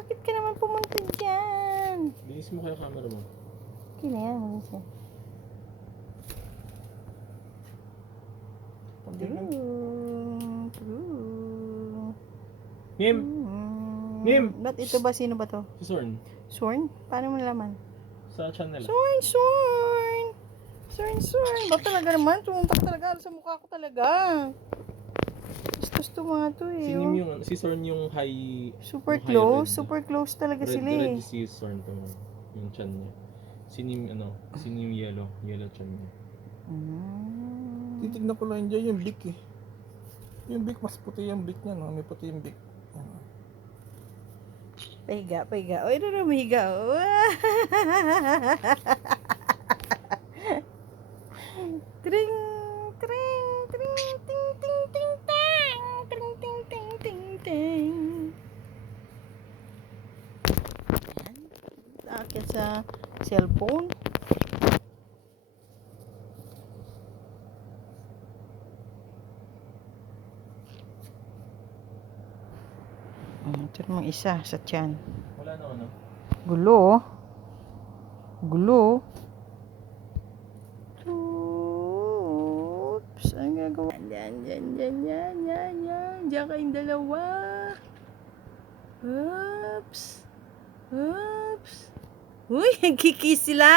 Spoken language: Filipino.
bakit ka naman pumunta dyan? Bilis mo kaya camera mo. Okay na yan, malis yan. Ngim! Ngim! Ba't ito ba? Sino ba to? Si Sorn. Sorn? Paano mo nalaman? Sa channel. Sorn! Ba't talaga naman? Tumuntak talaga sa mukha ko talaga. Gusto mga to eh. Si Sorn yung high... Super yung close. high red. Super close talaga Red, sila red eh. si Sorn to. Yung chan niya. Sino yung yellow? Yellow chan niya. Titignan ko lang dyan yung beak eh. Yung beak, mas puti yung beak niya, no? May puti yung beak. Pahiga. Oy, ano mahiga? Tring, ting, tang. Ting. Aakit sa cellphone. Ito namang isa sa tiyan. Wala na ano? Gulo. Oops. Ang gagawa? Yan. Diyan kayong dalawa. Oops. Uy, nagkikis sila.